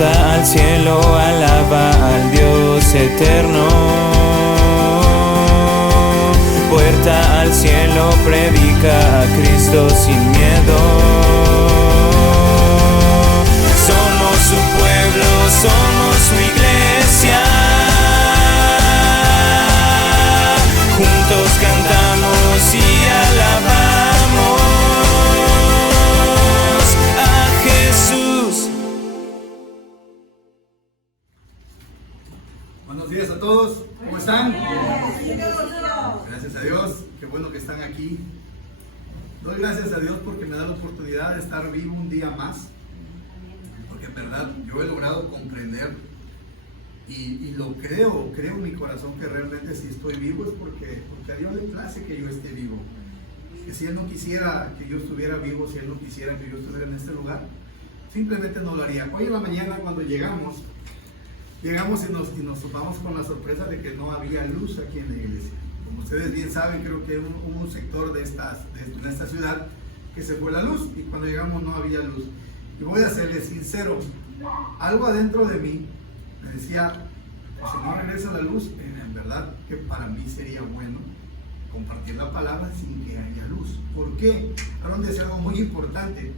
Puerta al cielo, alaba al Dios eterno. Puerta al cielo, predica a Cristo sin miedo. Somos su pueblo, somos su iglesia. Juntos cantamos y alabamos a Jesús. Buenos días a todos, ¿cómo están? Gracias a Dios, qué bueno que están aquí. Doy gracias a Dios porque me da la oportunidad de estar vivo un día más, porque en verdad yo he logrado comprender y lo creo en mi corazón que realmente si estoy vivo es porque a Dios le place que yo esté vivo. Que si Él no quisiera que yo estuviera vivo, si Él no quisiera que yo estuviera en este lugar, simplemente no lo haría. Hoy en la mañana cuando llegamos y nos topamos con la sorpresa de que no había luz aquí en la iglesia. Como ustedes bien saben, creo que hubo un sector de esta ciudad que se fue la luz y cuando llegamos no había luz. Y voy a serles sincero, algo adentro de mí me decía, si no regresa la luz, en verdad que para mí sería bueno compartir la palabra sin que haya luz. ¿Por qué? Hablan de decir algo muy importante.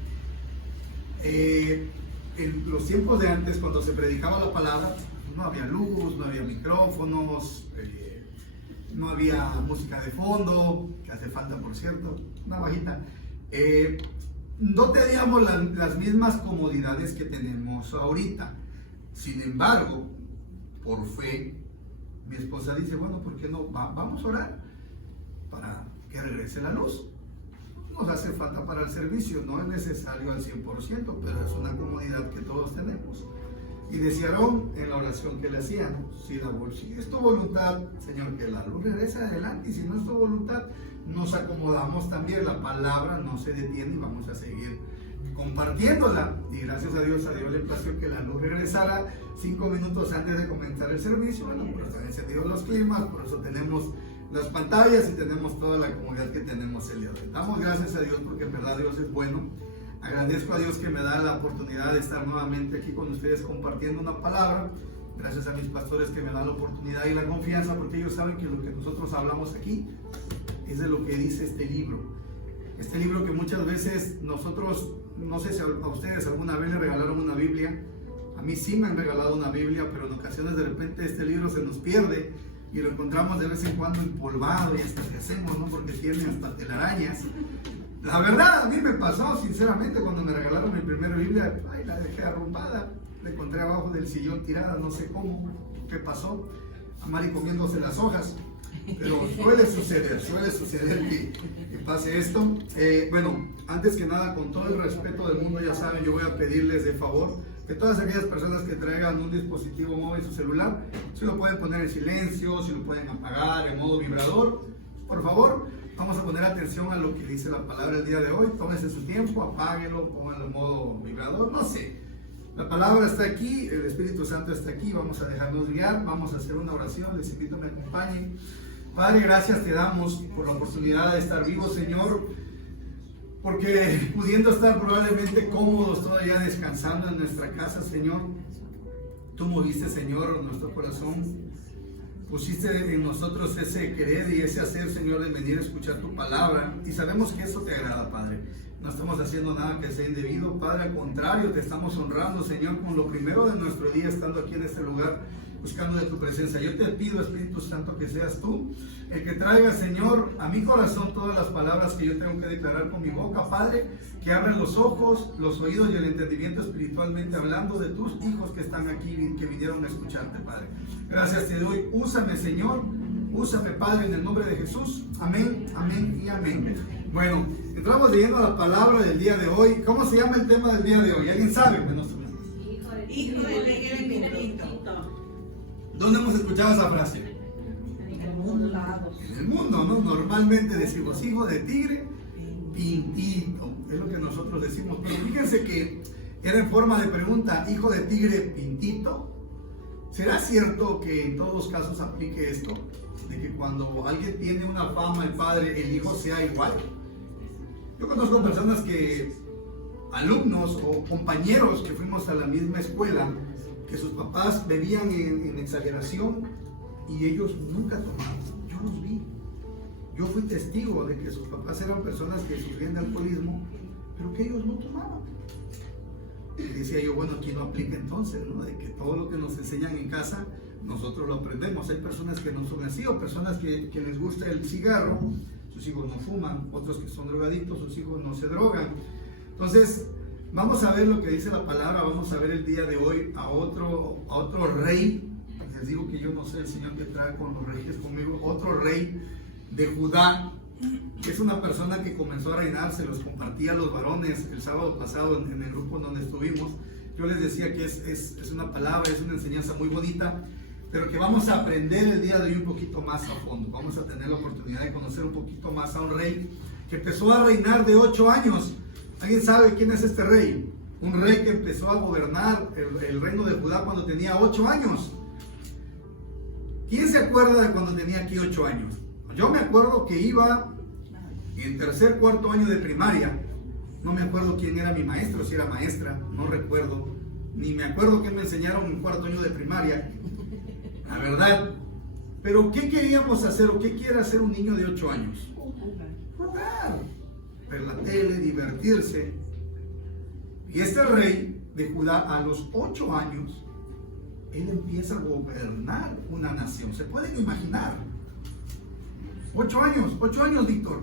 En los tiempos de antes, cuando se predicaba la palabra, no había luz, no había micrófonos, no había música de fondo, que hace falta por cierto, una bajita. No teníamos las mismas comodidades que tenemos ahorita. Sin embargo, por fe, mi esposa dice, bueno, ¿por qué no? Vamos a orar para que regrese la luz. Nos hace falta para el servicio, no es necesario al 100%, pero es una comodidad que todos tenemos. Y decía Aarón en la oración que le hacían, si es tu voluntad, Señor, que la luz regrese adelante, y si no es tu voluntad, nos acomodamos también, la palabra no se detiene y vamos a seguir compartiéndola. Y gracias a Dios le plació que la luz regresara 5 minutos antes de comenzar el servicio. Bueno, por eso han encendido los climas, por eso tenemos las pantallas y tenemos toda la comodidad que tenemos el día de hoy. Damos gracias a Dios porque en verdad Dios es bueno. Agradezco a Dios que me da la oportunidad de estar nuevamente aquí con ustedes compartiendo una palabra. Gracias a mis pastores que me dan la oportunidad y la confianza, porque ellos saben que lo que nosotros hablamos aquí es de lo que dice este libro. Este libro que muchas veces nosotros, no sé si a ustedes alguna vez le regalaron una Biblia. A mí sí me han regalado una Biblia, pero en ocasiones de repente este libro se nos pierde y lo encontramos de vez en cuando empolvado y hasta que hacemos, ¿no? Porque tiene hasta telarañas. La verdad, a mí me pasó, sinceramente, cuando me regalaron mi primera Biblia, la dejé arrumbada, la encontré abajo del sillón tirada, no sé cómo, qué pasó, a Mari comiéndose las hojas, pero suele suceder que pase esto. Bueno, antes que nada, con todo el respeto del mundo, ya saben, yo voy a pedirles de favor que todas aquellas personas que traigan un dispositivo móvil, su celular, si lo pueden poner en silencio, si lo pueden apagar en modo vibrador, por favor. Vamos a poner atención a lo que dice la palabra el día de hoy. Tómese su tiempo, apáguelo, póngalo en modo vibrador, no sé. La palabra está aquí, el Espíritu Santo está aquí, vamos a dejarnos guiar, vamos a hacer una oración, les invito a que me acompañen. Padre, gracias te damos por la oportunidad de estar vivos, Señor, porque pudiendo estar probablemente cómodos todavía descansando en nuestra casa, Señor, tú moviste, Señor, nuestro corazón. Pusiste en nosotros ese querer y ese hacer, Señor, de venir a escuchar tu palabra. Y sabemos que eso te agrada, Padre. No estamos haciendo nada que sea indebido, Padre. Al contrario, te estamos honrando, Señor, con lo primero de nuestro día, estando aquí en este lugar, buscando de tu presencia. Yo te pido, Espíritu Santo, que seas tú el que traiga, Señor, a mi corazón todas las palabras que yo tengo que declarar con mi boca, Padre. Que abren los ojos, los oídos y el entendimiento espiritualmente hablando de tus hijos que están aquí, que vinieron a escucharte, Padre. Gracias te doy. Úsame, Señor. Úsame, Padre, en el nombre de Jesús. Amén, amén y amén. Bueno, entramos leyendo la palabra del día de hoy. ¿Cómo se llama el tema del día de hoy? ¿Alguien sabe? Bueno, Hijo de tigre pintito. ¿Dónde hemos escuchado esa frase? En el mundo. En el mundo, ¿no? Normalmente decimos hijo de tigre pintito. Es lo que nosotros decimos. Pero fíjense que era en forma de pregunta, hijo de tigre pintito. ¿Será cierto que en todos los casos aplique esto? De que cuando alguien tiene una fama, el padre, el hijo sea igual. Yo conozco personas que alumnos o compañeros que fuimos a la misma escuela, que sus papás bebían en exageración y ellos nunca tomaban. Yo los vi. Yo fui testigo de que sus papás eran personas que sufrían de alcoholismo, pero que ellos no tomaban. Y decía yo, bueno, aquí no aplica entonces, ¿no? De que todo lo que nos enseñan en casa, nosotros lo aprendemos. Hay personas que no son así, o personas que les gusta el cigarro, sus hijos no fuman, otros que son drogadictos, sus hijos no se drogan. Entonces, vamos a ver lo que dice la palabra, vamos a ver el día de hoy a otro rey. Les digo que yo no sé el Señor que trae con los reyes conmigo, otro rey de Judá, que es una persona que comenzó a reinar. Se los compartía a los varones el sábado pasado en el grupo donde estuvimos. Yo les decía que es una palabra, es una enseñanza muy bonita, pero que vamos a aprender el día de hoy un poquito más a fondo. Vamos a tener la oportunidad de conocer un poquito más a un rey que empezó a reinar de 8 años. ¿Alguien sabe quién es este rey? Un rey que empezó a gobernar el reino de Judá cuando tenía 8 años. ¿Quién se acuerda de cuando tenía aquí 8 años? Yo me acuerdo que iba en tercer, cuarto año de primaria. No me acuerdo quién era mi maestro, si era maestra, no recuerdo. Ni me acuerdo qué me enseñaron en cuarto año de primaria, la verdad. Pero ¿qué queríamos hacer o qué quiere hacer un niño de 8 años? Jugar, ver la tele, divertirse. Y este rey de Judá, a los 8 años, él empieza a gobernar una nación. ¿Se pueden imaginar? 8 años, Víctor.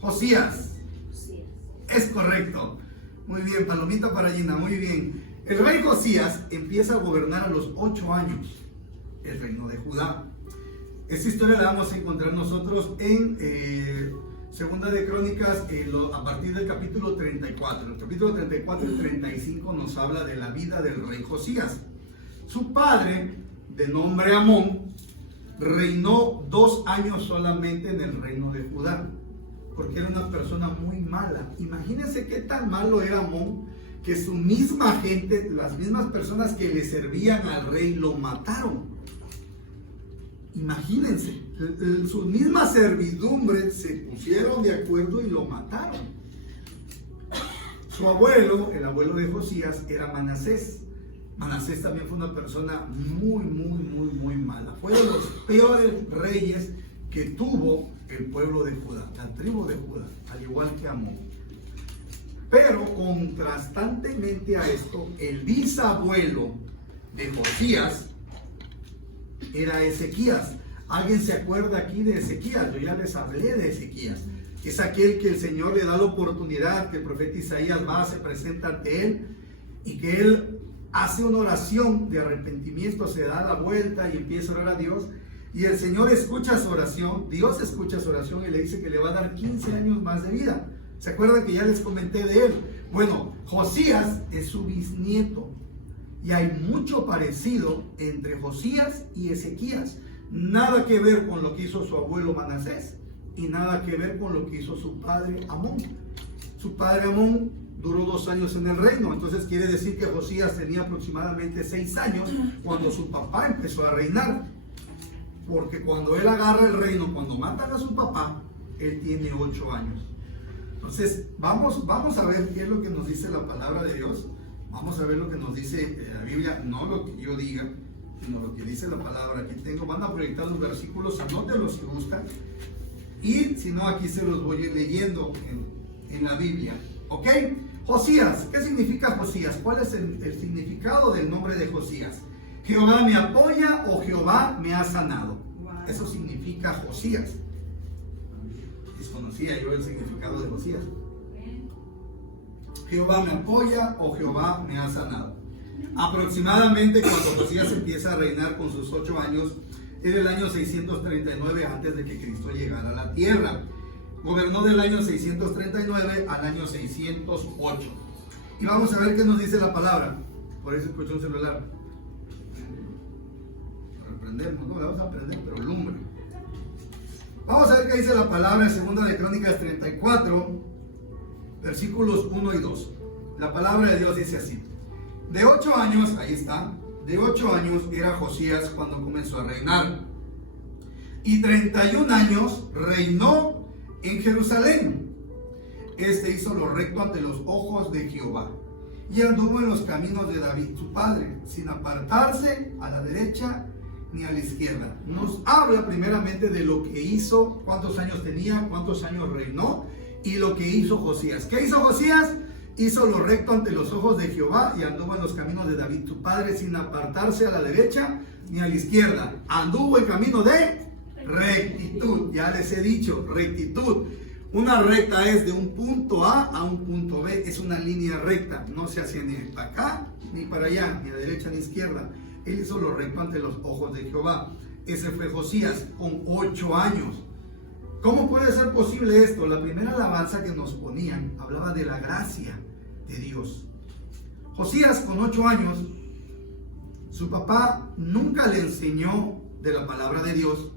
Josías. Es correcto. Muy bien, palomita para Gina, muy bien. El rey Josías empieza a gobernar a los 8 años el reino de Judá. Esta historia la vamos a encontrar nosotros en Segunda de Crónicas, a partir del capítulo 34. El capítulo 34 y 35 nos habla de la vida del rey Josías. Su padre, de nombre Amón, reinó 2 años solamente en el reino de Judá, porque era una persona muy mala. Imagínense qué tan malo era Amón, que su misma gente, las mismas personas que le servían al rey, lo mataron. Imagínense, su misma servidumbre se pusieron de acuerdo y lo mataron. Su abuelo, el abuelo de Josías, era Manasés. Manasés también fue una persona muy mala. Fue de los peores reyes que tuvo el pueblo de Judá, la tribu de Judá, al igual que Amón. Pero contrastantemente a esto, el bisabuelo de Josías era Ezequías. ¿Alguien se acuerda aquí de Ezequías? Yo ya les hablé de Ezequías. Es aquel que el Señor le da la oportunidad, que el profeta Isaías va, se presenta ante él y que él hace una oración de arrepentimiento, se da la vuelta y empieza a orar a Dios. Y el Señor escucha su oración, Dios escucha su oración y le dice que le va a dar 15 años más de vida. ¿Se acuerdan que ya les comenté de él? Bueno, Josías es su bisnieto. Y hay mucho parecido entre Josías y Ezequías. Nada que ver con lo que hizo su abuelo Manasés y nada que ver con lo que hizo su padre Amón. Su padre Amón duró 2 años en el reino. Entonces quiere decir que Josías tenía aproximadamente 6 años cuando su papá empezó a reinar. Porque cuando él agarra el reino, cuando matan a su papá, él tiene 8 años. Entonces vamos a ver qué es lo que nos dice la palabra de Dios. Vamos a ver lo que nos dice la Biblia, no lo que yo diga, sino lo que dice la palabra. Aquí van a proyectar los versículos, anótenlos si gustan. Y si no, aquí se los voy a ir leyendo en la Biblia. ¿Ok? Josías, ¿qué significa Josías? ¿Cuál es el significado del nombre de Josías? Jehová me apoya o Jehová me ha sanado. Eso significa Josías. Desconocía yo el significado de Josías. Jehová me apoya o Jehová me ha sanado. Aproximadamente cuando Josías empieza a reinar con sus 8 años, era el año 639 antes de que Cristo llegara a la tierra. Gobernó del año 639 al año 608. Y vamos a ver qué nos dice la palabra. Por eso escuché un celular. Reprendemos, no, la vamos a aprender, pero lumbre. Vamos a ver qué dice la palabra en Segunda de Crónicas 34, versículos 1 y 2. La palabra de Dios dice así: de 8 años, ahí está, de 8 años era Josías cuando comenzó a reinar, y 31 años reinó en Jerusalén. Este hizo lo recto ante los ojos de Jehová y anduvo en los caminos de David su padre, sin apartarse a la derecha ni a la izquierda. Nos habla primeramente de lo que hizo, cuántos años tenía, cuántos años reinó y lo que hizo Josías. ¿Qué hizo Josías? Hizo lo recto ante los ojos de Jehová y anduvo en los caminos de David su padre, sin apartarse a la derecha ni a la izquierda. Anduvo en camino de rectitud. Ya les he dicho, rectitud. Una recta es de un punto A un punto B, es una línea recta, no se hace ni para acá ni para allá, ni a derecha ni a izquierda. Él hizo lo recto ante los ojos de Jehová. Ese fue Josías con 8 años. ¿Cómo puede ser posible esto? La primera alabanza que nos ponían hablaba de la gracia de Dios. Josías con 8 años, su papá nunca le enseñó de la palabra de Dios,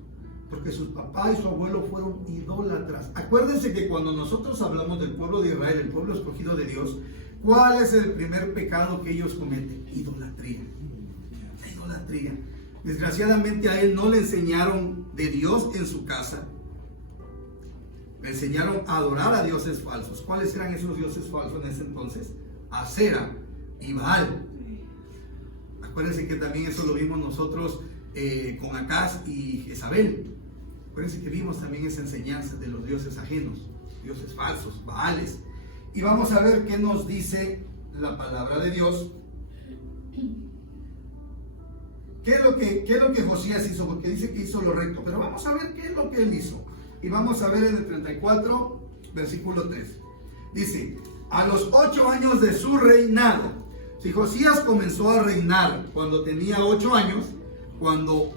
porque su papá y su abuelo fueron idólatras. Acuérdense que cuando nosotros hablamos del pueblo de Israel, el pueblo escogido de Dios, ¿cuál es el primer pecado que ellos cometen? Idolatría. La idolatría. Desgraciadamente a él no le enseñaron de Dios en su casa. Le enseñaron a adorar a dioses falsos. ¿Cuáles eran esos dioses falsos en ese entonces? Acera y Baal. Acuérdense que también eso lo vimos nosotros con Acaz y Jezabel. Acuérdense que vimos también esa enseñanza de los dioses ajenos, dioses falsos, Baales. Y vamos a ver qué nos dice la palabra de Dios. ¿Qué es lo que Josías hizo? Porque dice que hizo lo recto, pero vamos a ver qué es lo que él hizo. Y vamos a ver en el 34, versículo 3. Dice, a los 8 años de su reinado. Si Josías comenzó a reinar cuando tenía 8 años, cuando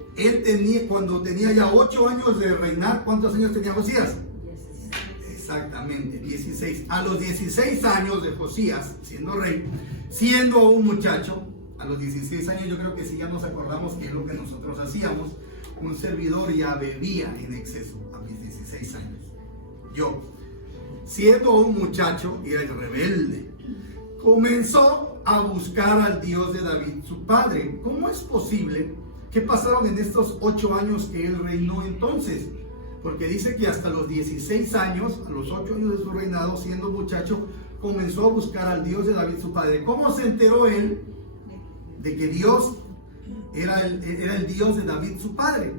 tenía ya 8 años de reinar, ¿cuántos años tenía Josías? 16. Exactamente, 16. A los 16 años de Josías, siendo rey, siendo un muchacho, a los 16 años yo creo que sí ya nos acordamos que es lo que nosotros hacíamos. Un servidor ya bebía en exceso a mis 16 años. Yo, siendo un muchacho, era el rebelde, comenzó a buscar al Dios de David, su padre. ¿Cómo es posible? ¿Qué pasaron en estos 8 años que él reinó entonces? Porque dice que hasta los 16 años, a los 8 años de su reinado, siendo muchacho, comenzó a buscar al Dios de David, su padre. ¿Cómo se enteró él de que Dios era el Dios de David, su padre?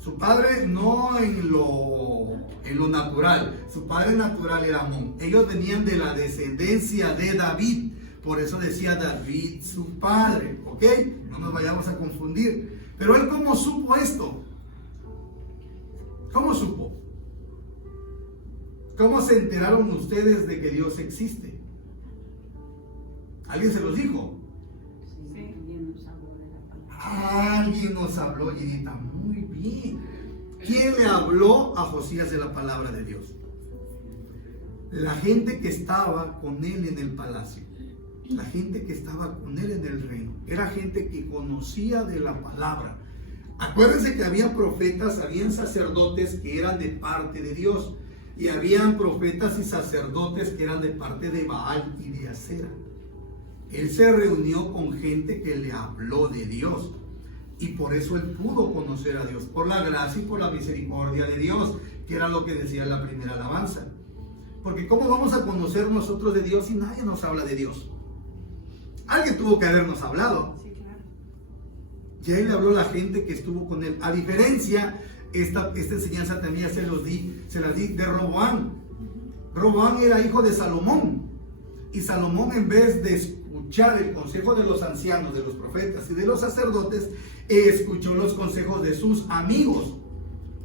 Su padre no en lo natural, su padre natural era Amón. Ellos venían de la descendencia de David, por eso decía David su padre, ¿ok? No nos vayamos a confundir. Pero él, ¿cómo supo esto? ¿Cómo supo? ¿Cómo se enteraron ustedes de que Dios existe? ¿Alguien se los dijo? Alguien nos habló, Jenita, muy bien. ¿Quién le habló a Josías de la palabra de Dios? La gente que estaba con él en el palacio, la gente que estaba con él en el reino, era gente que conocía de la palabra. Acuérdense que había profetas, habían sacerdotes que eran de parte de Dios, y habían profetas y sacerdotes que eran de parte de Baal y de Acera. Él se reunió con gente que le habló de Dios, y por eso él pudo conocer a Dios, por la gracia y por la misericordia de Dios, que era lo que decía la primera alabanza. Porque ¿cómo vamos a conocer nosotros de Dios si nadie nos habla de Dios? Alguien tuvo que habernos hablado. Sí, claro. Y a él le habló la gente que estuvo con él. A diferencia, esta enseñanza también se la di de Roboam. Roboam era hijo de Salomón. Y Salomón, en vez de escuchar el consejo de los ancianos, de los profetas y de los sacerdotes, escuchó los consejos de sus amigos.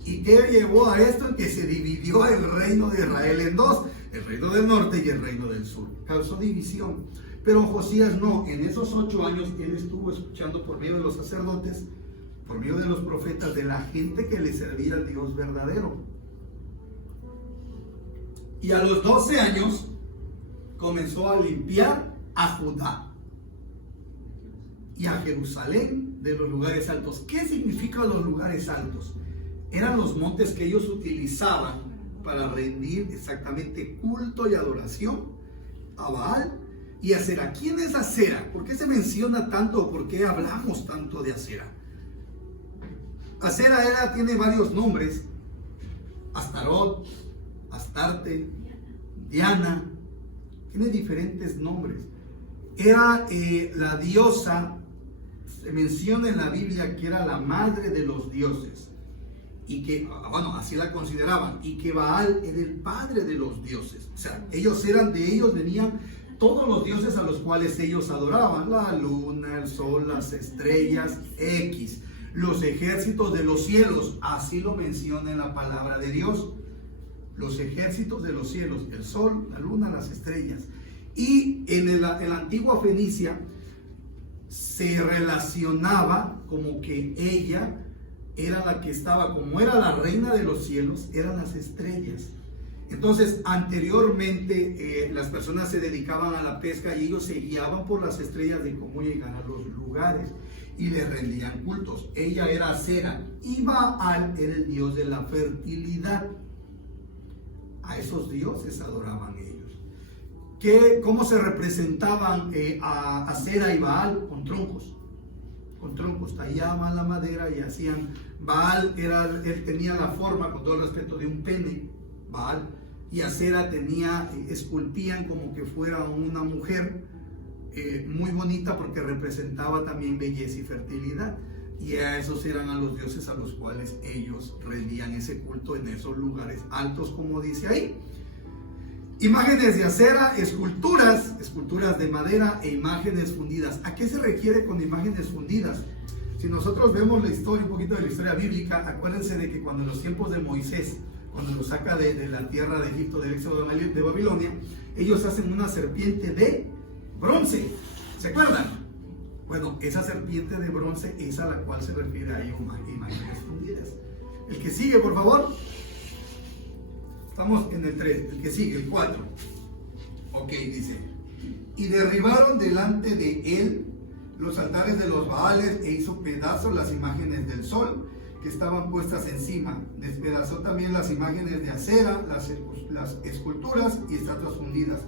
¿Y qué llevó a esto? En que se dividió el reino de Israel en dos, el reino del norte y el reino del sur. Causó división. Pero Josías no, en esos 8 años él estuvo escuchando por medio de los sacerdotes, por medio de los profetas, de la gente que le servía al Dios verdadero. Y a los 12 años comenzó a limpiar a Judá y a Jerusalén de los lugares altos. ¿Qué significan los lugares altos? Eran los montes que ellos utilizaban para rendir exactamente culto y adoración a Baal y Acera. ¿Quién es Acera? ¿Por qué se menciona tanto? ¿Por qué hablamos tanto de Acera? Acera tiene varios nombres: Astarot, Astarte, Diana, tiene diferentes nombres. Era la diosa, se menciona en la Biblia que era la madre de los dioses, y que, bueno, así la consideraban, y que Baal era el padre de los dioses. O sea, de ellos venían todos los dioses a los cuales ellos adoraban: la luna, el sol, las estrellas, X, los ejércitos de los cielos, así lo menciona en la palabra de Dios. Los ejércitos de los cielos, el sol, la luna, las estrellas. Y en la antigua Fenicia se relacionaba como que ella era la que estaba, como era la reina de los cielos, eran las estrellas. Entonces, anteriormente las personas se dedicaban a la pesca y ellos se guiaban por las estrellas de cómo llegar a los lugares y le rendían cultos. Ella era Acera y Baal era el dios de la fertilidad. A esos dioses adoraban ellos. ¿Cómo se representaban a Acera y Baal? Con troncos. Con troncos, tallaban la madera y hacían. Baal él tenía la forma, con todo el respeto, de un pene, Baal, y Acera esculpían como que fuera una mujer muy bonita, porque representaba también belleza y fertilidad. Y a esos eran a los dioses a los cuales ellos rendían ese culto en esos lugares altos, como dice ahí. Imágenes de acera, esculturas de madera e imágenes fundidas. ¿A qué se requiere con imágenes fundidas? Si nosotros vemos la historia, un poquito de la historia bíblica, acuérdense de que cuando en los tiempos de Moisés, cuando lo saca de la tierra de Egipto, del éxodo de Babilonia, ellos hacen una serpiente de bronce. ¿Se acuerdan? Bueno, esa serpiente de bronce es a la cual se refiere ahí imágenes fundidas. El que sigue, por favor. Estamos en el 3, el que sigue, el 4. Ok, dice: y derribaron delante de él los altares de los Baales e hizo pedazos las imágenes del sol que estaban puestas encima. Despedazó también las imágenes de acera, las esculturas y estatuas fundidas,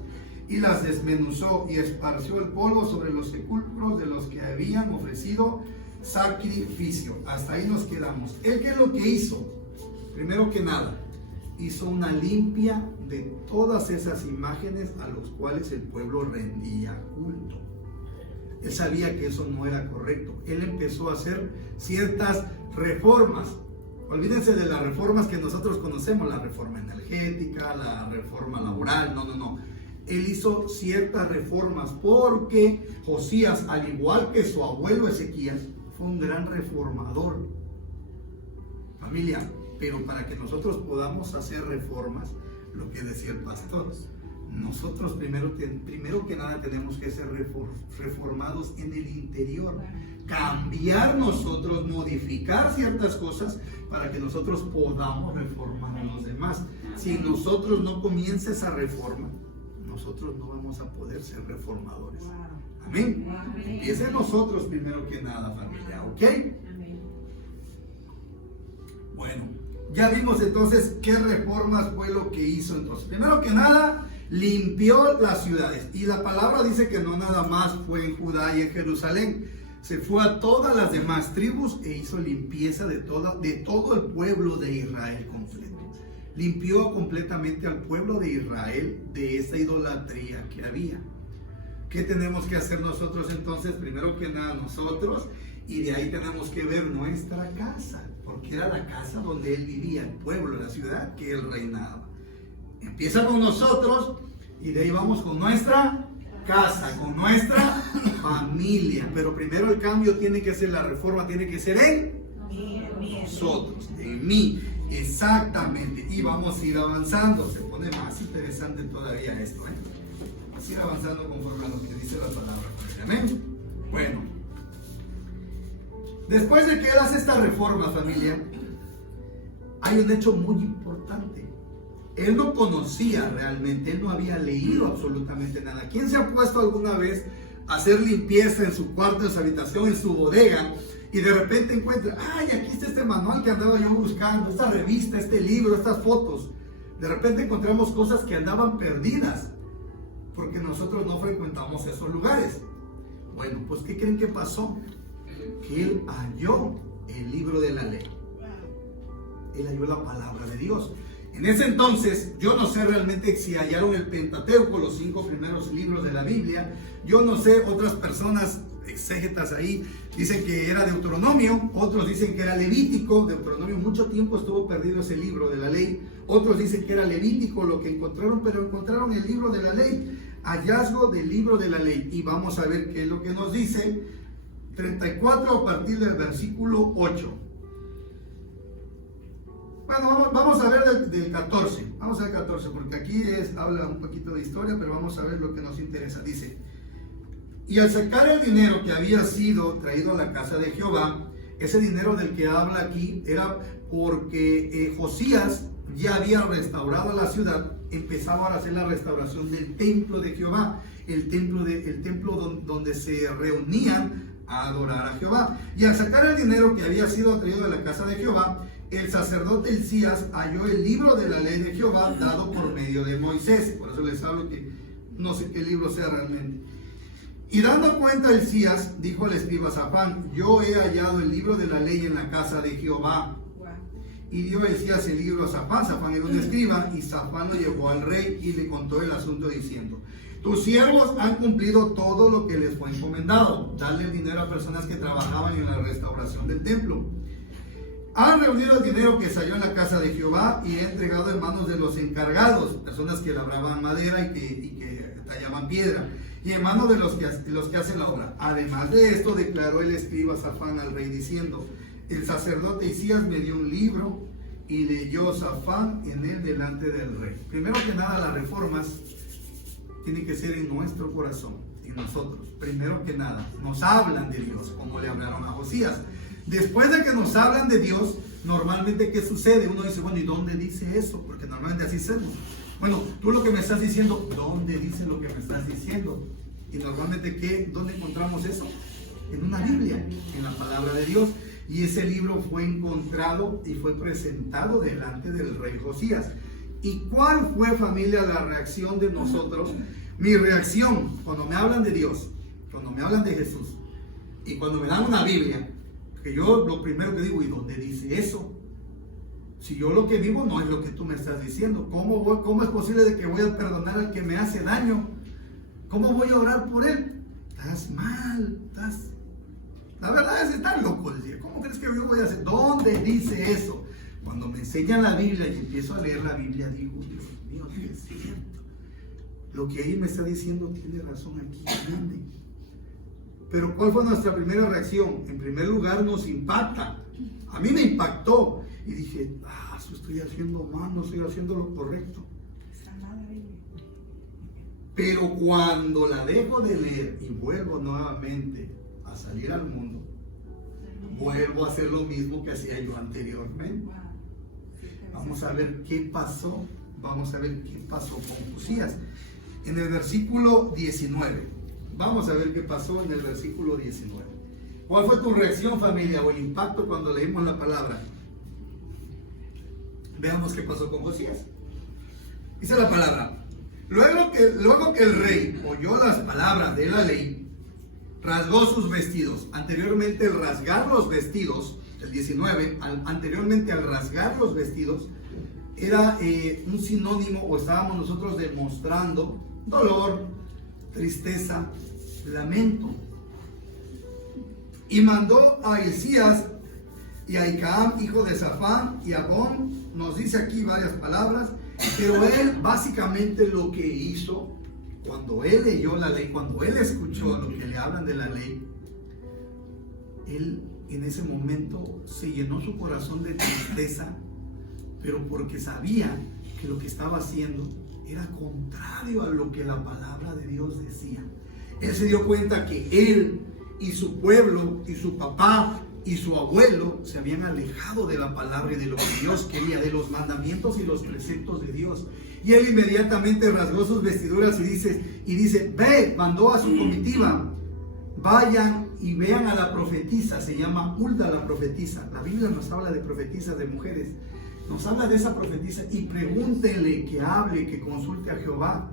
y las desmenuzó y esparció el polvo sobre los sepulcros de los que habían ofrecido sacrificio. Hasta ahí nos quedamos. ¿Él qué es lo que hizo? Primero que nada, hizo una limpia de todas esas imágenes a los cuales el pueblo rendía culto. Él sabía que eso no era correcto. Él empezó a hacer ciertas reformas. Olvídense de las reformas que nosotros conocemos, la reforma energética, la reforma laboral. No. Él hizo ciertas reformas porque Josías, al igual que su abuelo Ezequías, fue un gran reformador. Familia, pero para que nosotros podamos hacer reformas, lo que decía el pastor, nosotros primero que nada tenemos que ser reformados en el interior, cambiar nosotros, modificar ciertas cosas para que nosotros podamos reformar a los demás. Si nosotros no comienza esa reforma, nosotros no vamos a poder ser reformadores. Amén. Empieza en nosotros primero que nada, familia, ¿ok? Bueno, ya vimos entonces qué reformas fue lo que hizo entonces. Primero que nada, limpió las ciudades. Y la palabra dice que no nada más fue en Judá y en Jerusalén. Se fue a todas las demás tribus e hizo limpieza de todo el pueblo de Israel completo. Limpió completamente al pueblo de Israel de esa idolatría que había. ¿Qué tenemos que hacer nosotros entonces? Primero que nada nosotros, y de ahí tenemos que ver nuestra casa, porque era la casa donde él vivía, el pueblo, la ciudad que él reinaba. Empieza con nosotros y de ahí vamos con nuestra casa, con nuestra familia. Pero primero el cambio tiene que ser, la reforma tiene que ser en nosotros, en mí. Exactamente. Y vamos a ir avanzando. Se pone más interesante todavía esto, ¿eh? Vamos a ir avanzando conforme a lo que dice la palabra. Amén. Bueno, después de que él hace esta reforma, familia, hay un hecho muy importante. Él no conocía realmente, él no había leído absolutamente nada. ¿Quién se ha puesto alguna vez a hacer limpieza en su cuarto, en su habitación, en su bodega, y de repente encuentra, ay, aquí está este manual que andaba yo buscando, esta revista, este libro, estas fotos? De repente encontramos cosas que andaban perdidas, porque nosotros no frecuentamos esos lugares. Bueno, pues ¿qué creen que pasó? Que él halló el libro de la ley. Él halló la palabra de Dios. En ese entonces, yo no sé realmente si hallaron el Pentateuco, los 5 primeros libros de la Biblia. Yo no sé, otras personas exégetas ahí dicen que era Deuteronomio, otros dicen que era Levítico. Deuteronomio mucho tiempo estuvo perdido ese libro de la ley. Otros dicen que era Levítico lo que encontraron, pero encontraron el libro de la ley, hallazgo del libro de la ley. Y vamos a ver qué es lo que nos dice 34 a partir del versículo 8. Bueno, vamos a ver del 14. Vamos a ver el 14, porque aquí habla un poquito de historia, pero vamos a ver lo que nos interesa. Dice: y al sacar el dinero que había sido traído a la casa de Jehová, ese dinero del que habla aquí era porque Josías ya había restaurado la ciudad, empezaba a hacer la restauración del templo de Jehová, el templo donde se reunían a adorar a Jehová. Y al sacar el dinero que había sido traído de la casa de Jehová, el sacerdote Hilcías halló el libro de la ley de Jehová dado por medio de Moisés. Por eso les hablo que no sé qué libro sea realmente. Y dando cuenta Hilcías, dijo al escriba Safán: yo he hallado el libro de la ley en la casa de Jehová. Y dio Hilcías el libro a Safán. Safán era un escriba, y Safán lo llevó al rey y le contó el asunto diciendo: tus siervos han cumplido todo lo que les fue encomendado, darle el dinero a personas que trabajaban en la restauración del templo. Han reunido el dinero que salió en la casa de Jehová y he entregado en manos de los encargados, personas que labraban madera y que tallaban piedra, y en manos de los que hacen la obra. Además de esto, declaró el escriba Safán al rey diciendo: el sacerdote Hilcías me dio un libro y leyó Safán en él delante del rey. Primero que nada, las reformas tienen que ser en nuestro corazón, en nosotros. Primero que nada, nos hablan de Dios, como le hablaron a Josías. Después de que nos hablan de Dios, normalmente, ¿qué sucede? Uno dice: bueno, ¿y dónde dice eso? Porque normalmente así hacemos. Bueno, tú lo que me estás diciendo, ¿dónde dice lo que me estás diciendo? Y normalmente, ¿dónde encontramos eso? En una Biblia, en la palabra de Dios. Y ese libro fue encontrado y fue presentado delante del rey Josías. ¿Y cuál fue, familia, la reacción de nosotros? Mi reacción, cuando me hablan de Dios, cuando me hablan de Jesús, y cuando me dan una Biblia, que yo lo primero que digo: ¿y dónde dice eso? Si yo lo que vivo no es lo que tú me estás diciendo, ¿cómo es posible de que voy a perdonar al que me hace daño? ¿Cómo voy a orar por él? Estás mal, la verdad es estar loco. ¿Cómo crees que yo voy a hacer? ¿Dónde dice eso? Cuando me enseñan la Biblia y empiezo a leer la Biblia, digo: Dios mío, es cierto. Lo que ahí me está diciendo tiene razón aquí. ¿Dónde? Pero ¿cuál fue nuestra primera reacción? En primer lugar, nos impacta. A mí me impactó. Y dije: eso estoy haciendo mal, no estoy haciendo lo correcto. Pero cuando la dejo de leer y vuelvo nuevamente a salir al mundo, vuelvo a hacer lo mismo que hacía yo anteriormente. Vamos a ver qué pasó. Vamos a ver qué pasó con Josías. En el versículo 19. Vamos a ver qué pasó en el versículo 19. ¿Cuál fue tu reacción, familia, o el impacto cuando leímos la palabra? Veamos qué pasó con Josías. Dice la palabra: luego que el rey oyó las palabras de la ley, rasgó sus vestidos. Anteriormente, el rasgar los vestidos, el 19, anteriormente al rasgar los vestidos, era un sinónimo, o estábamos nosotros demostrando dolor, tristeza, lamento. Y mandó a Hilcías y a Icaam, hijo de Safán, y a Abón. Nos dice aquí varias palabras, pero él básicamente lo que hizo, cuando él leyó la ley, cuando él escuchó lo que le hablan de la ley, él en ese momento se llenó su corazón de tristeza, pero porque sabía que lo que estaba haciendo era contrario a lo que la palabra de Dios decía. Él se dio cuenta que él y su pueblo y su papá y su abuelo se habían alejado de la palabra y de lo que Dios quería, de los mandamientos y los preceptos de Dios. Y él inmediatamente rasgó sus vestiduras y dice: ve, mandó a su comitiva: vayan y vean a la profetisa. Se llama Hulda la profetisa. La Biblia nos habla de profetisas, de mujeres. Nos habla de esa profetisa, y pregúntenle, que hable, que consulte a Jehová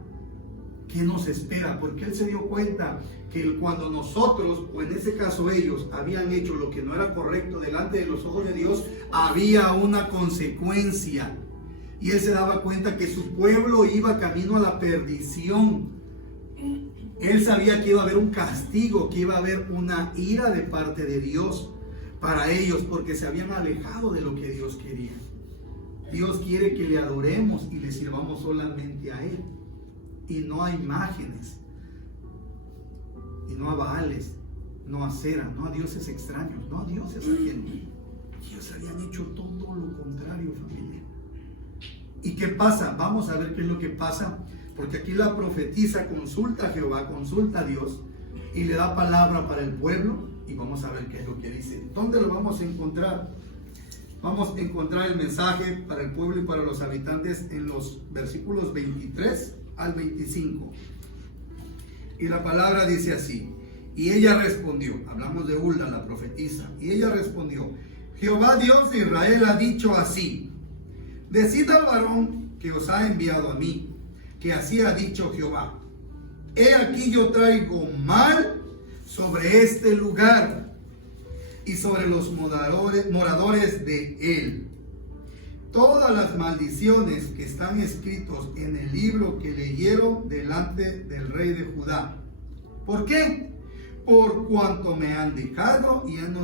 qué nos espera, porque él se dio cuenta que cuando nosotros, o en ese caso ellos, habían hecho lo que no era correcto delante de los ojos de Dios, había una consecuencia. Y él se daba cuenta que su pueblo iba camino a la perdición. Él sabía que iba a haber un castigo, que iba a haber una ira de parte de Dios para ellos, porque se habían alejado de lo que Dios quería. Dios quiere que le adoremos y le sirvamos solamente a Él, y no a imágenes, y no a Baales, no a Cera, no a dioses extraños, no a dioses ajenos. Ellos habían hecho todo lo contrario, familia. ¿Y qué pasa? Vamos a ver qué es lo que pasa, porque aquí la profetisa consulta a Jehová, consulta a Dios y le da palabra para el pueblo, y vamos a ver qué es lo que dice. ¿Dónde lo vamos a encontrar? Vamos a encontrar el mensaje para el pueblo y para los habitantes en los versículos 23 al 25. Y la palabra dice así: y ella respondió, hablamos de Hulda, la profetisa, y ella respondió: Jehová Dios de Israel ha dicho así: decid al varón que os ha enviado a mí, que así ha dicho Jehová: he aquí yo traigo mal sobre este lugar y sobre los moradores de él todas las maldiciones que están escritos en el libro que leyeron delante del rey de Judá. ¿Por qué? Por cuanto me han dejado y han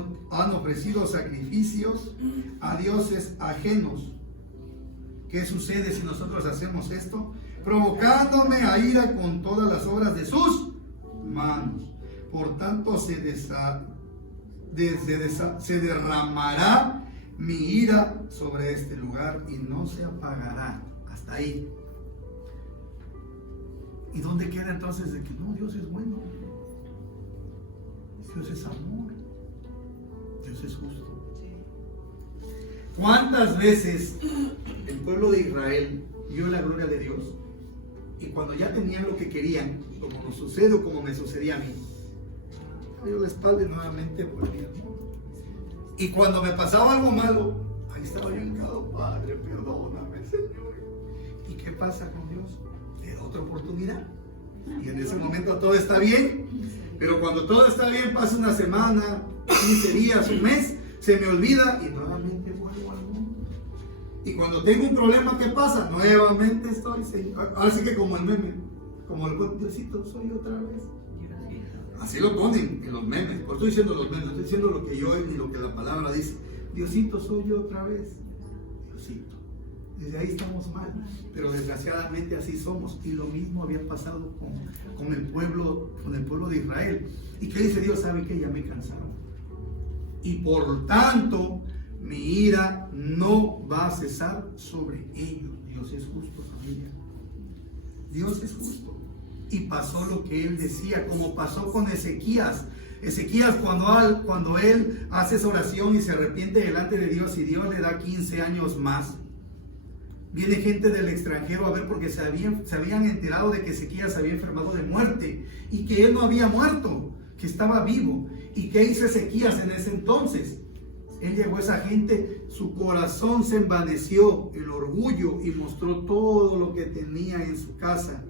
ofrecido sacrificios a dioses ajenos. ¿Qué sucede si nosotros hacemos esto? Provocándome a ira con todas las obras de sus manos. Por tanto se derramará mi ira sobre este lugar y no se apagará. Hasta ahí. ¿Y dónde queda entonces de que no, Dios es bueno? Dios es amor. Dios es justo. ¿Cuántas veces el pueblo de Israel vio la gloria de Dios? Y cuando ya tenían lo que querían, como nos sucede o como me sucedía a mí, yo la espalda y nuevamente volvía. Y cuando me pasaba algo malo, ahí estaba yo hincado: Padre, perdóname, Señor. ¿Y qué pasa con Dios? Le da otra oportunidad. Y en ese momento todo está bien. Pero cuando todo está bien, pasa una semana, 15 días, un mes, se me olvida y nuevamente vuelvo al mundo. Y cuando tengo un problema, ¿qué pasa? Nuevamente estoy, Señor. Así que como el meme, como el Diosito, soy otra vez. Así lo ponen en los memes. Por estoy diciendo los memes, estoy diciendo lo que yo y lo que la palabra dice. Diosito, soy yo otra vez. Diosito. Desde ahí estamos mal, pero desgraciadamente así somos. Y lo mismo había pasado con el pueblo de Israel. ¿Y qué dice Dios? ¿Sabe qué? Ya me cansaron. Y por tanto, mi ira no va a cesar sobre ellos. Dios es justo, familia. Dios es justo. Y pasó lo que él decía, como pasó con Ezequías. Ezequías, cuando él hace esa oración y se arrepiente delante de Dios, y Dios le da 15 años más, viene gente del extranjero a ver, porque se habían enterado de que Ezequías se había enfermado de muerte y que él no había muerto, que estaba vivo. ¿Y qué hizo Ezequías en ese entonces? Él llegó a esa gente, su corazón se envaneció, el orgullo, y mostró todo lo que tenía en su casa.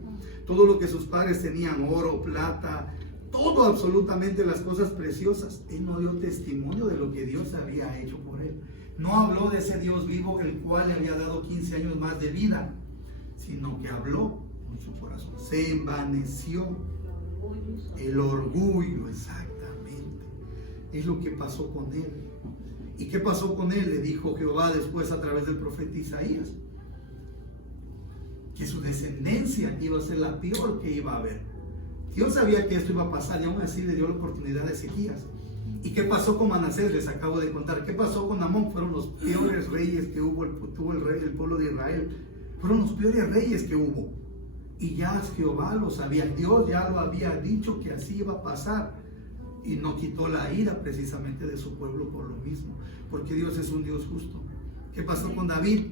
Todo lo que sus padres tenían, oro, plata, todo, absolutamente las cosas preciosas. Él no dio testimonio de lo que Dios había hecho por él. No habló de ese Dios vivo, el cual le había dado 15 años más de vida, sino que habló con su corazón. Se envaneció. El orgullo, exactamente. Es lo que pasó con él. ¿Y qué pasó con él? Le dijo Jehová después a través del profeta Isaías que su descendencia iba a ser la peor que iba a haber. Dios sabía que esto iba a pasar y aún así le dio la oportunidad a Ezequías. ¿Y qué pasó con Manasés? Les acabo de contar. ¿Qué pasó con Amón? Fueron los peores reyes que tuvo el pueblo de Israel. Fueron los peores reyes que hubo. Y ya Jehová lo sabía. Dios ya lo había dicho que así iba a pasar. Y no quitó la ira precisamente de su pueblo por lo mismo. Porque Dios es un Dios justo. ¿Qué pasó con David?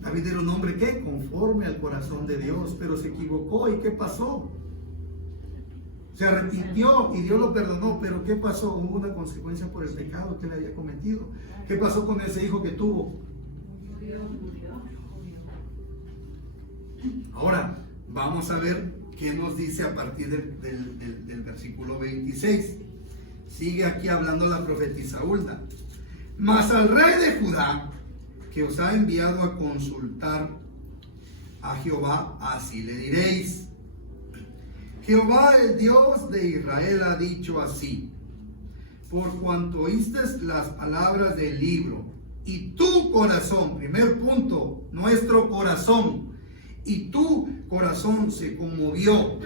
David era un hombre que conforme al corazón de Dios, pero se equivocó. ¿Y qué pasó? Se arrepintió y Dios lo perdonó, pero ¿qué pasó? Hubo una consecuencia por el pecado que él había cometido. ¿Qué pasó con ese hijo que tuvo? Ahora, vamos a ver qué nos dice a partir del versículo 26. Sigue aquí hablando la profetisa Hulda. Mas al rey de Judá, que os ha enviado a consultar a Jehová, así le diréis: Jehová, el Dios de Israel, ha dicho así: por cuanto oíste las palabras del libro, y tu corazón, primer punto, nuestro corazón, y tu corazón se conmovió.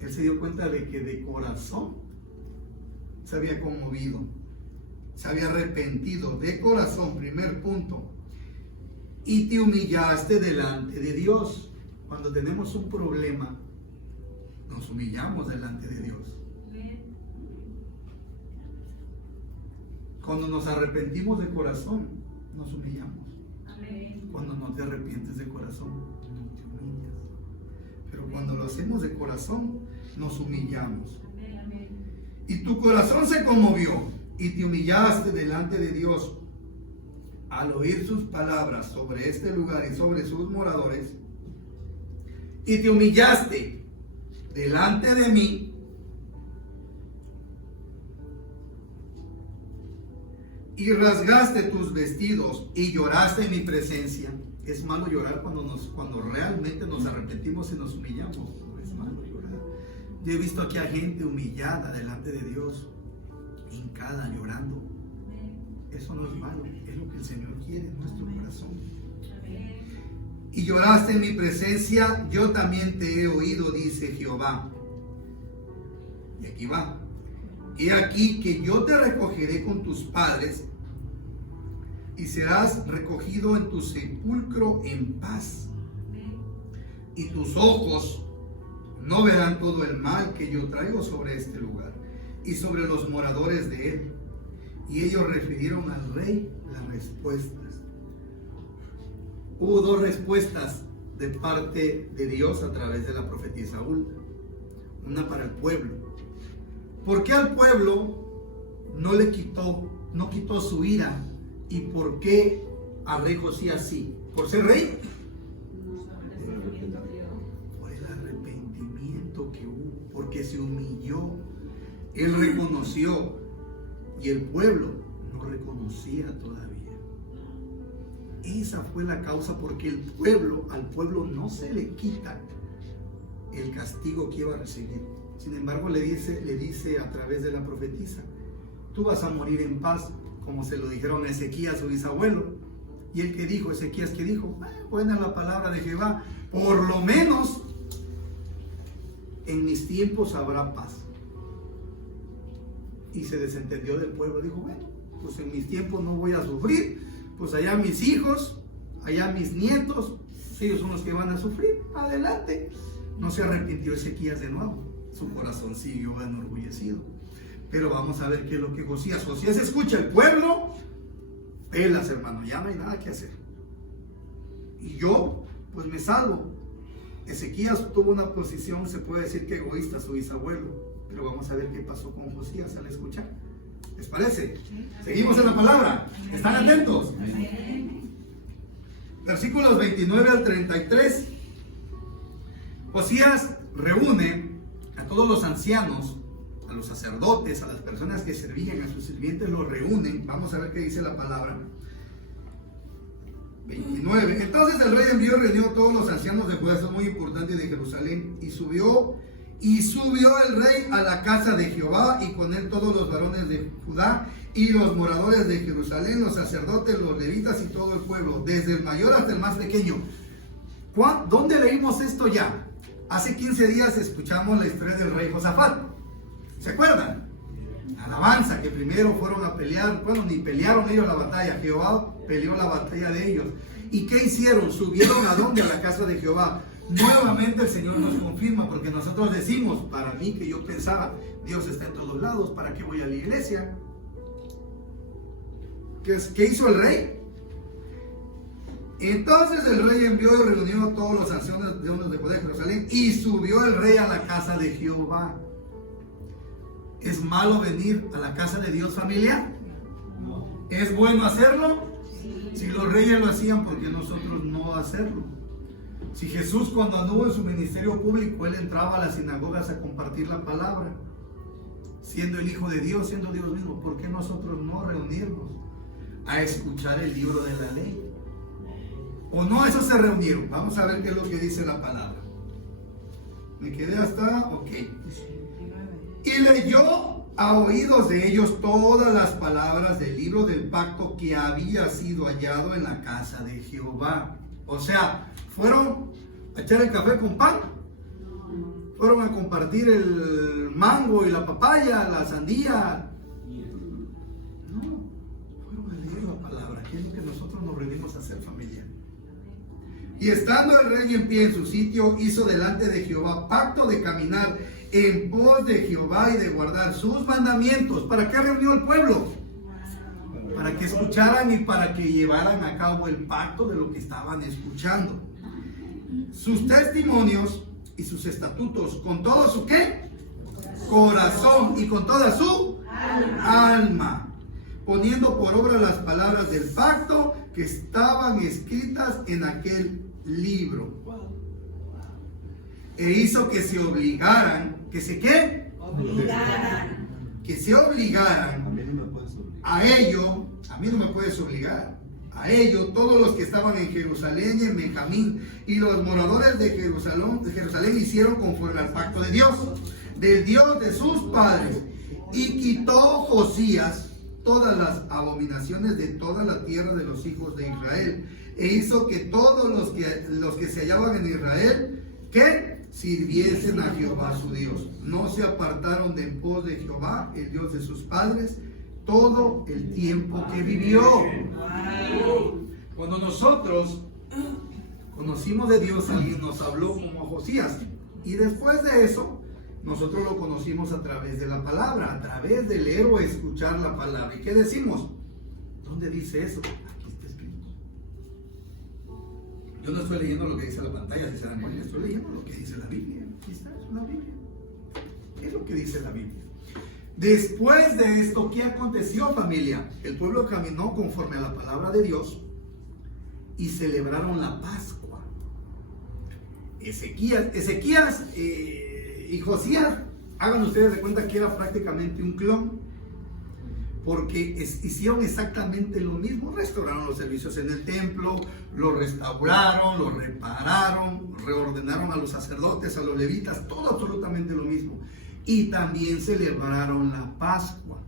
Él se dio cuenta de que de corazón se había conmovido, se había arrepentido, de corazón, primer punto. Y te humillaste delante de Dios. Cuando tenemos un problema, nos humillamos delante de Dios. Cuando nos arrepentimos de corazón, nos humillamos. Cuando no te arrepientes de corazón, no te humillas. Pero cuando lo hacemos de corazón, nos humillamos. Y tu corazón se conmovió y te humillaste delante de Dios al oír sus palabras sobre este lugar y sobre sus moradores. Y te humillaste delante de mí y rasgaste tus vestidos y lloraste en mi presencia. Es malo llorar cuando realmente nos arrepentimos y nos humillamos. No es malo llorar. Yo he visto aquí a gente humillada delante de Dios, hincada, llorando. Eso no es malo, es lo que el Señor quiere en nuestro corazón. Y lloraste en mi presencia, yo también te he oído, dice Jehová. Y aquí va. He aquí que yo te recogeré con tus padres y serás recogido en tu sepulcro en paz. Y tus ojos no verán todo el mal que yo traigo sobre este lugar y sobre los moradores de él. Y ellos refirieron al rey las respuestas. Hubo dos respuestas de parte de Dios a través de la profetisa Hulda. Una para el pueblo. ¿Por qué al pueblo no quitó su ira? ¿Y por qué al rey Josías sí? ¿Por ser rey? Por el arrepentimiento que hubo, porque se humilló. Él reconoció y el pueblo no reconocía todavía. Esa fue la causa, porque al pueblo no se le quita el castigo que iba a recibir. Sin embargo, le dice a través de la profetisa: tú vas a morir en paz, como se lo dijeron a Ezequías, su bisabuelo. Y él que dijo, Ezequías que dijo, buena la palabra de Jehová, por lo menos en mis tiempos habrá paz. Y se desentendió del pueblo, dijo, bueno, pues en mis tiempos no voy a sufrir, pues allá mis hijos, allá mis nietos, ellos son los que van a sufrir, adelante. No se arrepintió Ezequías de nuevo, su corazón siguió enorgullecido. Pero vamos a ver qué es lo que Josías escucha, el pueblo, pelas, hermano, ya no hay nada que hacer. Y yo, pues me salvo. Ezequías tuvo una posición, se puede decir que egoísta, su bisabuelo. Pero vamos a ver qué pasó con Josías al escuchar. ¿Les parece? Seguimos en la palabra. ¿Están atentos? Versículos 29 al 33. Josías reúne a todos los ancianos, a los sacerdotes, a las personas que servían, a sus sirvientes, los reúnen. Vamos a ver qué dice la palabra. 29. Entonces el rey envió y reunió a todos los ancianos de Judá, esto es muy importante, de Jerusalén, y subió el rey a la casa de Jehová, y con él todos los varones de Judá y los moradores de Jerusalén, los sacerdotes, los levitas y todo el pueblo, desde el mayor hasta el más pequeño. ¿Dónde leímos esto ya? Hace 15 días escuchamos la historia del rey Josafat. ¿Se acuerdan? Alabanza, que primero fueron a pelear, bueno, ni pelearon ellos la batalla, Jehová peleó la batalla de ellos. ¿Y qué hicieron? ¿Subieron a dónde? A la casa de Jehová. Nuevamente el Señor nos confirma, porque nosotros decimos, para mí que yo pensaba, Dios está en todos lados, ¿para qué voy a la iglesia? ¿Qué hizo el rey? Entonces el rey envió y reunió a todos los ancianos de Judá y Jerusalén, y subió el rey a la casa de Jehová. ¿Es malo venir a la casa de Dios, familia? ¿Es bueno hacerlo? Si los reyes lo hacían, ¿por qué nosotros no hacerlo? Si Jesús, cuando anduvo en su ministerio público, él entraba a las sinagogas a compartir la palabra, siendo el Hijo de Dios, siendo Dios mismo, ¿por qué nosotros no reunirnos a escuchar el libro de la ley? ¿O no? Esos se reunieron. Vamos a ver qué es lo que dice la palabra. Me quedé hasta, ok. Y leyó a oídos de ellos todas las palabras del libro del pacto que había sido hallado en la casa de Jehová. O sea, fueron a echar el café con pan. Fueron a compartir el mango y la papaya, la sandía. No, fueron a leer la palabra, que es lo que nosotros nos reunimos a hacer, familia. Y estando el rey en pie en su sitio, hizo delante de Jehová pacto de caminar en pos de Jehová y de guardar sus mandamientos. ¿Para qué reunió el pueblo? Para que escucharan y para que llevaran a cabo el pacto de lo que estaban escuchando. Sus testimonios y sus estatutos, con todo su ¿qué? Corazón y con toda su alma, poniendo por obra las palabras del pacto que estaban escritas en aquel libro. E hizo que se obligaran, que se ¿qué? Que se obligaran a ello. A mí no me puedes obligar. A ello todos los que estaban en Jerusalén y en Benjamín y los moradores de Jerusalén hicieron conforme al pacto de Dios, del Dios de sus padres, y quitó Josías todas las abominaciones de toda la tierra de los hijos de Israel, e hizo que todos los que se hallaban en Israel, que sirviesen a Jehová su Dios. No se apartaron de en pos de Jehová, el Dios de sus padres, todo el tiempo que vivió. Cuando nosotros conocimos de Dios, alguien nos habló como a Josías, y después de eso nosotros lo conocimos a través de la palabra, a través de leer o escuchar la palabra. ¿Y qué decimos? ¿Dónde dice eso? Aquí está escrito. Yo no estoy leyendo lo que dice la pantalla, si se dan cuenta, estoy leyendo lo que dice la Biblia. Aquí está, es una Biblia. ¿Qué es lo que dice la Biblia? Después de esto, ¿qué aconteció, familia? El pueblo caminó conforme a la palabra de Dios y celebraron la Pascua. Ezequías y Josías, hagan ustedes de cuenta que era prácticamente un clon, porque hicieron exactamente lo mismo. Restauraron los servicios en el templo, lo restauraron, lo repararon, reordenaron a los sacerdotes, a los levitas, todo absolutamente lo mismo. Y también celebraron la Pascua.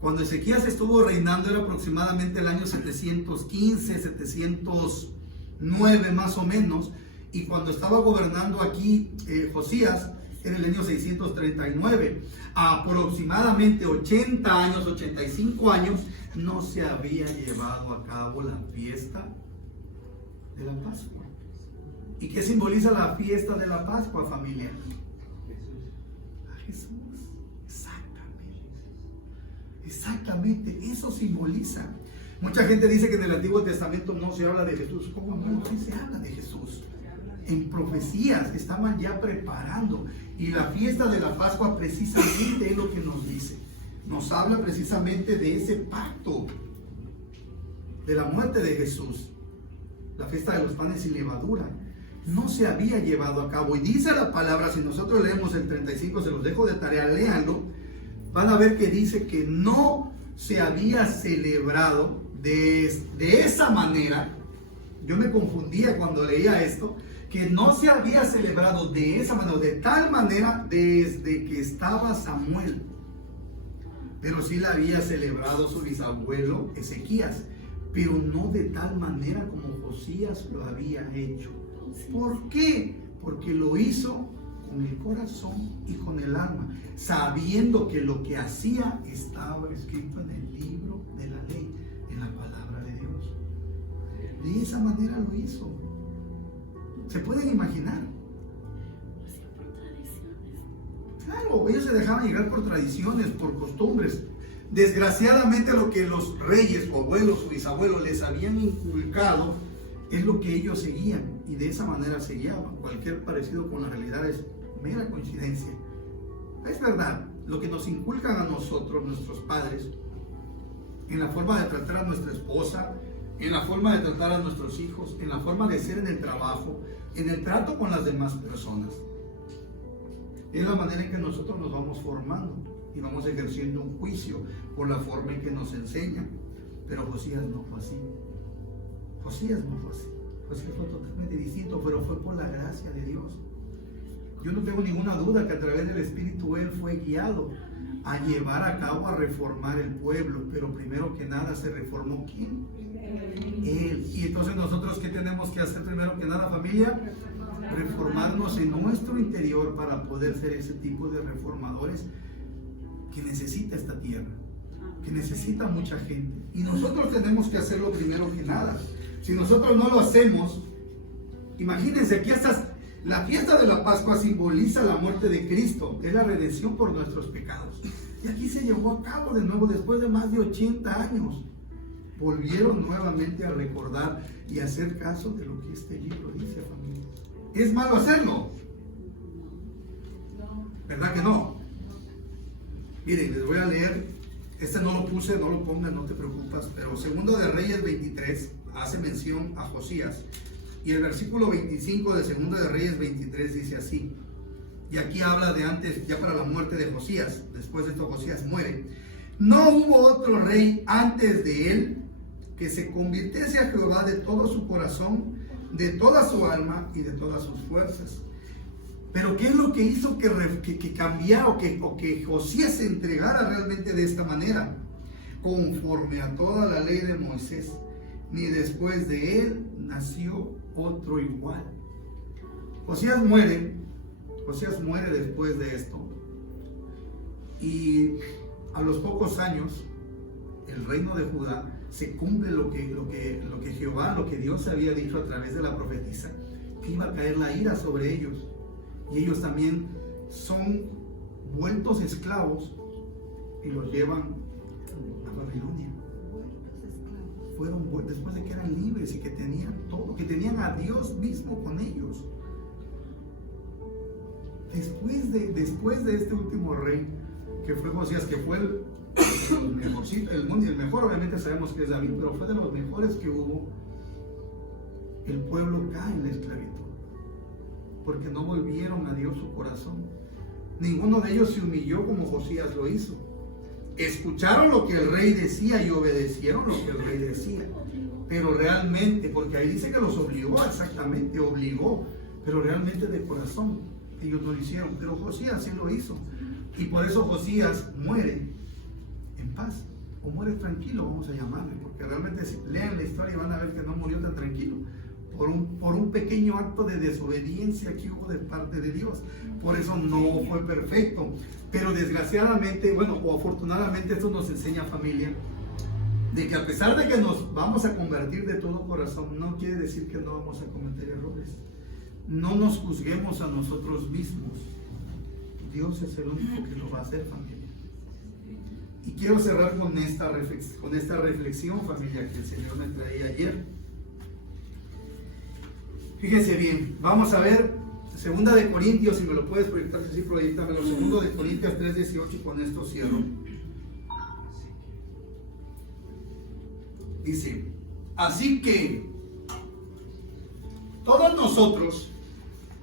Cuando Ezequías estuvo reinando era aproximadamente el año 715, 709 más o menos, y cuando estaba gobernando aquí Josías era el año 639. Aproximadamente 80 años, 85 años, no se había llevado a cabo la fiesta de la Pascua. ¿Y qué simboliza la fiesta de la Pascua, familia? Jesús, exactamente, eso simboliza. Mucha gente dice que en el Antiguo Testamento no se habla de Jesús. ¿Cómo no? Sí se habla de Jesús. En profecías estaban ya preparando, y la fiesta de la Pascua precisamente es lo que nos dice. Nos habla precisamente de ese pacto, de la muerte de Jesús. La fiesta de los panes sin levadura no se había llevado a cabo, y dice la palabra, si nosotros leemos el 35, se los dejo de tarea, léanlo, van a ver que dice que no se había celebrado de esa manera. Yo me confundía cuando leía esto, que no se había celebrado de esa manera, de tal manera, desde que estaba Samuel, pero sí la había celebrado su bisabuelo Ezequías, pero no de tal manera como Josías lo había hecho. ¿Por qué? Porque lo hizo con el corazón y con el alma, sabiendo que lo que hacía estaba escrito en el libro de la ley, en la palabra de Dios. De esa manera lo hizo. ¿Se pueden imaginar? Claro, ellos se dejaban llegar por tradiciones, por costumbres. Desgraciadamente lo que los reyes o abuelos o bisabuelos les habían inculcado es lo que ellos seguían, y de esa manera se guiaban. Cualquier parecido con la realidad es mera coincidencia. Es verdad, lo que nos inculcan a nosotros, nuestros padres, en la forma de tratar a nuestra esposa, en la forma de tratar a nuestros hijos, en la forma de ser en el trabajo, en el trato con las demás personas, es la manera en que nosotros nos vamos formando y vamos ejerciendo un juicio por la forma en que nos enseñan. Pero Josías no fue así. Josías no fue así. Josías fue totalmente distinto, pero fue por la gracia de Dios. Yo no tengo ninguna duda que a través del Espíritu él fue guiado a llevar a cabo, a reformar el pueblo, pero primero que nada se reformó ¿quién? Él. Y entonces nosotros ¿qué tenemos que hacer primero que nada, familia? Reformarnos en nuestro interior para poder ser ese tipo de reformadores que necesita esta tierra, que necesita mucha gente. Y nosotros tenemos que hacerlo primero que nada. Si nosotros no lo hacemos, imagínense que la fiesta de la Pascua simboliza la muerte de Cristo, es la redención por nuestros pecados. Y aquí se llevó a cabo de nuevo después de más de 80 años. Volvieron nuevamente a recordar y hacer caso de lo que este libro dice, familia. ¿Es malo hacerlo? ¿Verdad que no? Miren, les voy a leer, no lo puse, no lo pongan, no te preocupes, pero Segundo de Reyes 23 hace mención a Josías. Y el versículo 25 de Segunda de Reyes 23 dice así. Y aquí habla de antes, ya para la muerte de Josías. Después de esto Josías muere. No hubo otro rey antes de él que se convirtiese a Jehová de todo su corazón, de toda su alma y de todas sus fuerzas. Pero ¿qué es lo que hizo que cambiara o que Josías se entregara realmente de esta manera? Conforme a toda la ley de Moisés, ni después de él nació otro igual. Josías muere después de esto, y a los pocos años el reino de Judá se cumple lo que Jehová, lo que Dios había dicho a través de la profetisa, que iba a caer la ira sobre ellos, y ellos también son vueltos esclavos y los llevan a Babilonia. Fueron después de que eran libres y que tenían todo, que tenían a Dios mismo con ellos. Después de este último rey, que fue Josías, que fue el mejorcito, el mejor obviamente sabemos que es David, pero fue de los mejores que hubo, el pueblo cae en la esclavitud, porque no volvieron a Dios su corazón. Ninguno de ellos se humilló como Josías lo hizo. Escucharon lo que el rey decía y obedecieron lo que el rey decía, pero realmente, porque ahí dice que los obligó, exactamente, obligó, pero realmente de corazón ellos no lo hicieron. Pero Josías sí lo hizo, y por eso Josías muere en paz, o muere tranquilo, vamos a llamarle, porque realmente si lean la historia y van a ver que no murió tan tranquilo por un pequeño acto de desobediencia que hubo de parte de Dios. Por eso no fue perfecto, pero desgraciadamente, bueno, o afortunadamente, esto nos enseña, familia, de que a pesar de que nos vamos a convertir de todo corazón, no quiere decir que no vamos a cometer errores. No nos juzguemos a nosotros mismos. Dios es el único que lo va a hacer, familia. Y quiero cerrar con esta reflexión, familia, que el Señor me traía ayer. Fíjense bien, vamos a ver Segunda de Corintios, si me lo puedes proyectar, sí, proyectamelo. Segundo de Corintios 3:18, y con esto cierro. Dice, así que todos nosotros,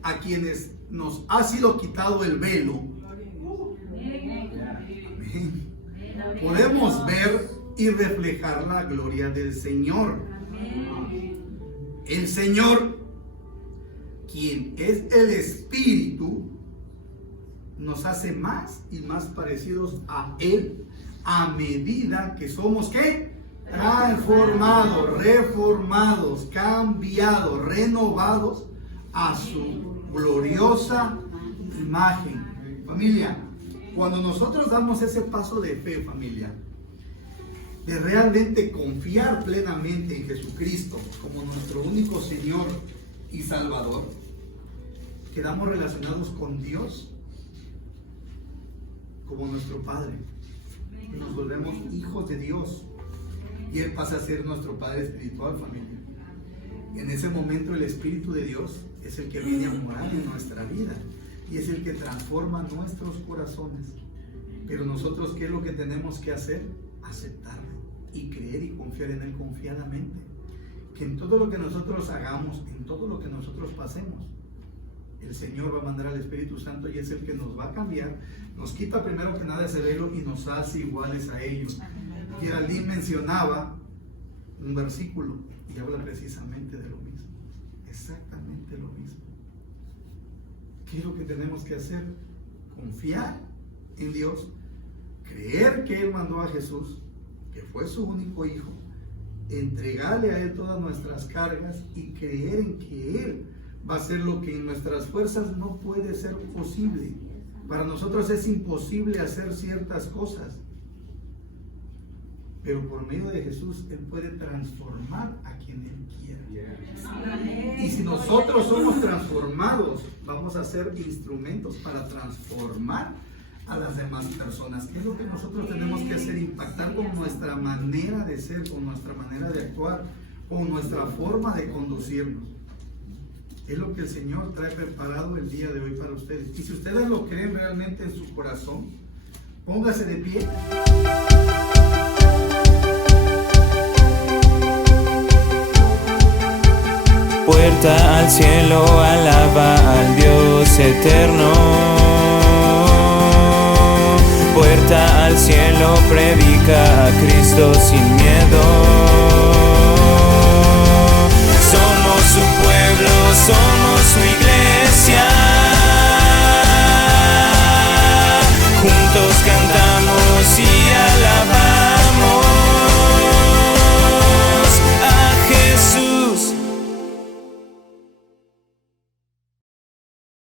a quienes nos ha sido quitado el velo, podemos ver y reflejar la gloria del Señor. El Señor, quien es el Espíritu, nos hace más y más parecidos a Él, a medida que somos, ¿qué? Transformados, reformados, cambiados, renovados a su gloriosa imagen. Familia, cuando nosotros damos ese paso de fe, familia, de realmente confiar plenamente en Jesucristo como nuestro único Señor y Salvador, quedamos relacionados con Dios como nuestro Padre, y nos volvemos hijos de Dios, y Él pasa a ser nuestro Padre espiritual, familia. Y en ese momento el Espíritu de Dios es el que viene a morar en nuestra vida, y es el que transforma nuestros corazones. Pero nosotros, ¿qué es lo que tenemos que hacer? Aceptarlo y creer y confiar en Él confiadamente, que en todo lo que nosotros hagamos, en todo lo que nosotros pasemos, el Señor va a mandar al Espíritu Santo, y es el que nos va a cambiar, nos quita primero que nada ese velo y nos hace iguales a ellos. Geraldine mencionaba un versículo y habla precisamente de lo mismo, exactamente lo mismo. ¿Qué es lo que tenemos que hacer? Confiar en Dios, creer que Él mandó a Jesús, que fue su único hijo, entregarle a Él todas nuestras cargas y creer en que Él va a hacer lo que en nuestras fuerzas no puede ser posible. Para nosotros es imposible hacer ciertas cosas, pero por medio de Jesús Él puede transformar a quien Él quiera. Y si nosotros somos transformados, vamos a ser instrumentos para transformar a las demás personas. ¿Qué es lo que nosotros tenemos que hacer? Impactar con nuestra manera de ser, con nuestra manera de actuar, con nuestra forma de conducirnos. Es lo que el Señor trae preparado el día de hoy para ustedes. Y si ustedes lo creen realmente en su corazón, póngase de pie. Puerta al cielo, alaba al Dios eterno. Puerta al cielo, predica a Cristo sin miedo. Somos su pueblo, somos